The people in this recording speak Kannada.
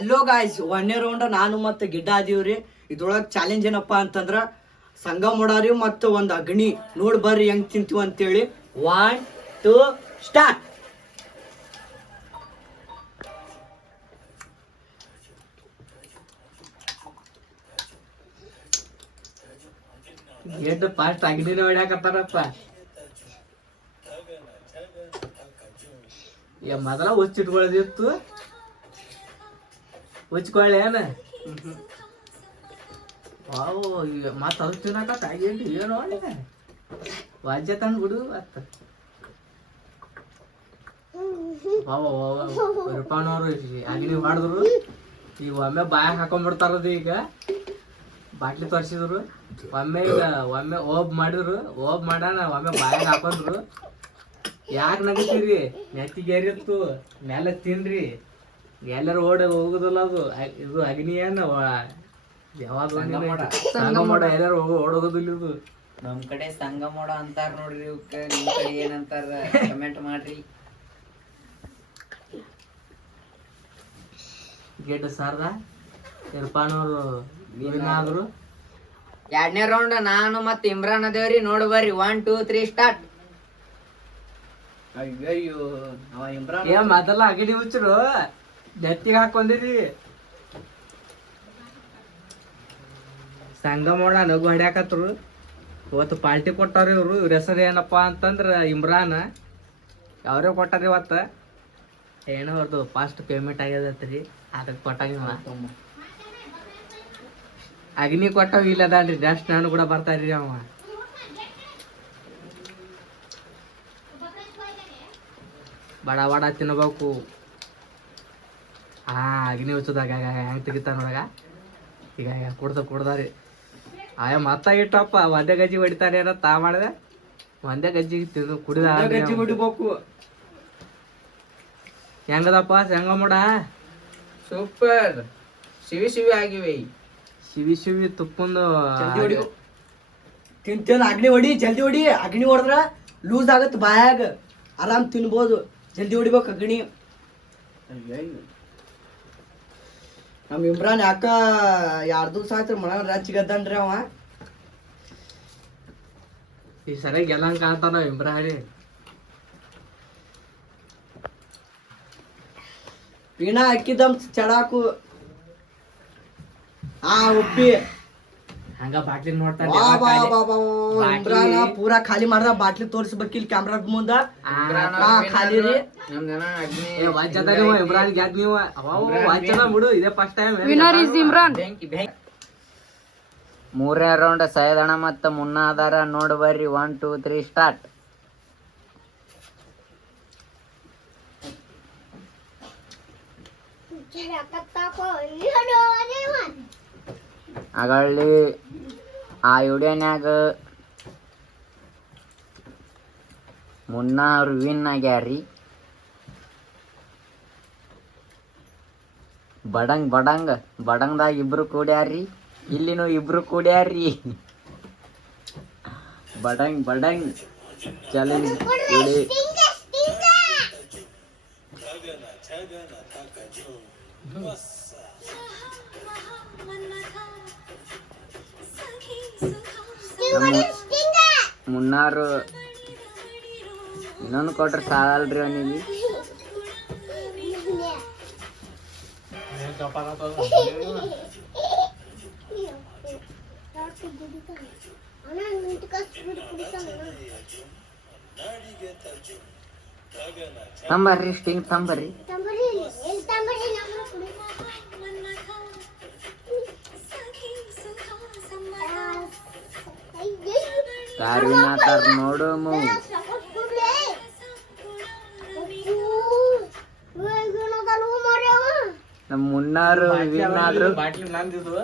ಹಲೋ ಗಾಯ್ಸ್ ಒಂದೇ ರೌಂಡ್ ನಾನು ಮತ್ತೆ ಗಿಡ್ಡ ಅದೀವ್ರಿ ಇದ್ರೊಳಗೆ ಚಾಲೆಂಜ್ ಏನಪ್ಪ ಅಂತಂದ್ರ ಸಂಘ ಮಾಡಾರಿ ಮತ್ತು ಒಂದು ಅಗ್ನಿ. ನೋಡ್ ಬರ್ರಿ ಹೆಂಗ್ ತಿಂತೀವಿ ಅಂತೇಳಿ. ಒನ್ ಟೂ ಸ್ಟಾರ್ಟ್ ಎಷ್ಟು ಫಾಸ್ಟ್ ಅಗ್ನಿನ ಹೊಡ್ಯಾಕತ್ತಾರಪ್ಪ. ಮೊದಲ ಹುಚ್ಚಿಟ್ಕೊಳ್ಳೋದಿತ್ತು ಹುಚ್ಕೊಳ್ಳಿ ಏನ? ಈಗ ಮತ್ತೆ ಅದು ತಿನ್ನಕತ್ತ ಏನು ಏನು ವಾಜ್ಯ ತಂದು ಬಿಡು ಅತ್ತ ರೂಪಾನವರು ಅಗ್ನಿ ಮಾಡಿದ್ರು. ಈಗ ಒಮ್ಮೆ ಬಾಯಾಗ ಹಾಕೊಂಡ್ಬಿಡ್ತಾರದು ಈಗ. ಬಾಟ್ಲಿ ತೋರಿಸಿದ್ರು. ಒಮ್ಮೆ ಈಗ, ಒಮ್ಮೆ ಓಬ್ ಮಾಡಿದ್ರು. ಓಬ್ ಮಾಡಾನ ಒಮ್ಮೆ ಬಾಯಾಗ ಹಾಕೊಂಡ್ರು. ಯಾಕೆ ನಗತ್ತೀರಿ ನೆತ್ತಿಗೆ ಏರಿತ್ತು ಮೇಲೆ ತಿನ್ರಿ. ಎಲ್ಲರೂ ಓಡ ಹೋಗುದಲ್ಲ ಅದು. ಇದು ಅಗ್ನಿ ಏನ ಯಾವಾಗ ಸಂಗಮೋಡ. ಎಲ್ಲರೂ ಓಡೋಗೋದಿಲ್ಲ ಇದು. ನಮ್ ಕಡೆ ಸಂಗಮೋಡ ಮಾಡೋ ಅಂತಾರ ನೋಡ್ರಿ ಇವಕ್ಕ ನಿಮ್ ಕಡೆ ಏನಂತಾರ ಕಮೆಂಟ್ ಮಾಡ್ರಿ. ಗೆಡ್ ಸಾರ್ದ? ಇರ್ಪಾನವ್ರು ಏನಾದ್ರು ಎರಡನೇ ರೌಂಡ್ ನಾನು ಮತ್ತೆ ಇಮ್ರಾನ್ ಅದೇವ್ರಿ ನೋಡ್ ಬರ್ರಿ. ಒನ್ ಟೂ ತ್ರೀ ಸ್ಟಾರ್ಟ್ ಅಯ್ಯೋ ಅವ ಇಮ್ರಾನ್ ಏ ಮೊದಲ ಅಗಡಿ ಹುಚ್ಚರು. ನೆತ್ತಿಗೆ ಹಾಕೊಂಡಿರಿ ಸಂಘ ಮಾಡ ನಗು ಹೊಡ್ಯಾಕತ್ರು. ಇವತ್ತು ಪಾರ್ಟಿ ಕೊಟ್ಟಾರ ಇವರು. ಇವ್ರ ಹೆಸರು ಏನಪ್ಪ ಅಂತಂದ್ರ ಇಮ್ರಾನ್. ಅವರೇ ಕೊಟ್ಟಾರ ಇವತ್ತು. ಏನೋ ಅವ್ರದ್ದು ಫಾಸ್ಟ್ ಪೇಮೆಂಟ್ ಆಗ್ಯದತ್ರಿ. ಅದಕ್ಕೆ ಕೊಟ್ಟಾಗ ಅಗ್ನಿ ಕೊಟ್ಟವ್ ಇಲ್ಲ ಅದಾನ್ರಿ ಜಾಸ್ಟ್ ನಾನು ಕೂಡ ಬರ್ತಾರ್ರಿ ಅವ. ಬಡ ಬಡ ತಿನ್ನಬೇಕು ಹಾ ಅಗ್ನಿ ಹಚ್ಚದಾಗ ಹೆಂಗ್ ತೆಗಿತಾನ ನೋಡಾಗ. ಈಗ ಕುಡ್ದ ಕುಡ್ದಾರಿ. ಆಯ ಮತ್ತ ಇಟ್ಟಪ್ಪ ಒಂದೇ ಗಜ್ಜಿ ಹೊಡಿತಾನೆ ಏನೋ ತಾ ಮಾಡಿದೆ. ಒಂದೇ ಗಜ್ಜಿ ತಿಂದು ಕುಡಿದ ಗಜ್ಜಿ ಹೊಡಿಬೇಕು. ಹೆಂಗದಪ್ಪ ಹೆಂಗ ಮಾಡ? ಸೂಪರ್. ಸಿವಿ ಸಿವಿ ಆಗಿವೆ. ಶಿವಿ ಶಿವಿ ತುಪ್ಪಂದು ತಿಂತೇನ ಅಗ್ನಿ ಹೊಡಿ ಜಲ್ದಿ ಹೊಡಿ. ಅಗ್ನಿ ಹೊಡೆದ್ರ ಲೂಸ್ ಆಗತ್ತೆ ಬಾಯಾಗ. ಆರಾಮ್ ತಿನ್ಬೋದು. ಜಲ್ದಿ ಹೊಡಿಬೇಕು ಅಗ್ನಿ. ಅಯ್ಯಯ್ಯೋ. ನಮ್ ಇಮ್ರಾನ್ ಯಾಕ ಎರಡು ದಿವಸ ಆಯ್ತು ಮಳ ರಚ್ಚಿಗದ್ದನ್ರಿ ಅವ? ಈ ಸರಿ ಗೆಲ್ಲಂಗ್ ಕಾಣ್ತಾನ ಇಮ್ರಾನಿ ವೀಣಾ ಹಾಕಿದಮ್ ಚಡಾಕು. ಆ ಉಪ್ಪಿ. ಹಂಗ ಬಾಟ್ಲಿ. ಇಮ್ರಾನ ಪೂರಾ ಖಾಲಿ ಮಾಡ್ದ ಬಾಟ್ಲಿ ತೋರಿಸ್ಬೇಕಿಲ್ ಕ್ಯಾಮ್ರಾ ಮುಂದ. ಹಾ, ಖಾಲಿ ರೀ. ಇಮ್ರಾನ್ ಗ್ಯಾದ್ ನೀವು. ವಾಜ್ಯದ ಬಿಡು ಇದೇ ಫಸ್ಟ್ ಟೈಮ್ ಬೆಂಕಿ ಬೆಂಕಿ. ಮೂರನೇ ರೌಂಡ್ ಸೈದಣ ಮತ್ತ ಮುನ್ನ ಅದಾರ ನೋಡ್ ಬರ್ರಿ ಒನ್ ಟೂ ತ್ರೀ ಸ್ಟಾರ್ಟ್ ಅಗಳ್ಳಿ ಆ ವಿಡಿಯೋನ್ಯಾಗ ಮುನ್ನ ಅವ್ರು ವಿನ್ ಆಗ್ಯಾರಿ ಬಡಂಗ್ ಬಡಂಗ್ ಬಡಂಗ್ದಾಗ ಇಬ್ರು ಕೂಡ್ಯಾರ್ರಿ ಇಲ್ಲಿನೂ ಇಬ್ರು ಕೂಡ್ಯಾರ್ರಿ. ಬಡಂಗ್ ಬಡಂಗ್ ಚಾಲೆಂಜ್ ಇಡಿ ಮುನ್ನಾರು ಇನ್ನೊಂದು ಕೊಟ್ರೆ ಸಾಲಲ್ರಿ ಅವನಿಗೆ ತಂಬರ್ರಿ ಸ್ಟಿಂಗ್ ತಂಬರ್ರಿ ಕಾರ್ವಿನಾಥರ್ ನೋಡೋಮು ನಮ್ಮ ಮುನ್ನಾರು ವಿನ್ ಹಾ ಬಾಟ್ಲಿ ನಂದಿದ್ದು